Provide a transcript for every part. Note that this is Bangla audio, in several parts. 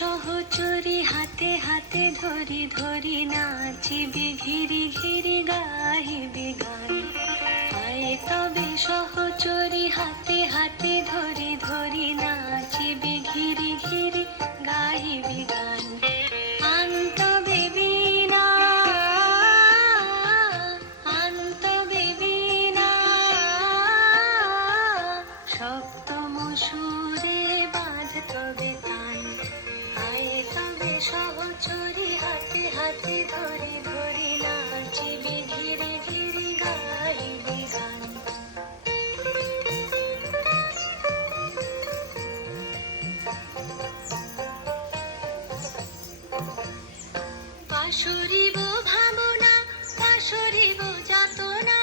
সহচরী হাতে হাতে ধরি ধরি নাচিবি ঘিরি ঘিরি গাহিবি গান। আয় তবে সহচরী হাতে হাতে ধরি ধরি নাচিবি ঘিরি ঘিরি গাহিবি গান। আনতবে বীণা আনতবে বীণা সপ্তম সুরে বাঁধতবে তান। সহচরী হাতে হাতে ধরি ধরি নাচিবি ঘিরি ঘিরি গাইবি গান। পাশরিব ভাবনা পাশরিব যাতনা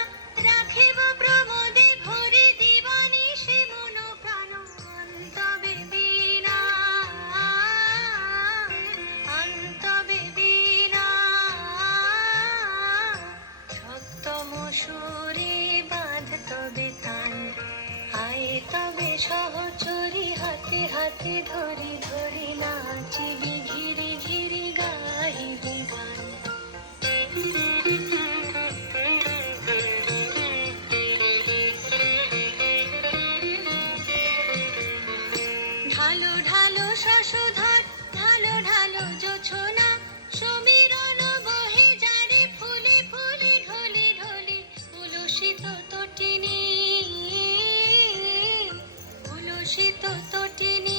রাখিব প্রমোদে ভরি দিবানি সে মন প্রাণ। অন্তবে বীণা অন্তবে বীণা সপ্তম সুরে বাঁধতবে তান। আয় তবে সহচরী হাতে হাতে ধরি ধরি নাচিবি ঘিরি ঘিরি গাহিবি গান। ঢালো ঢালো শশধর ঢালো ঢালো জোছনা সমীরণ বহে যারে ফুলে ফুলে ঢলে ঢলে। উলসিত তটিনী উলসিত তটিনী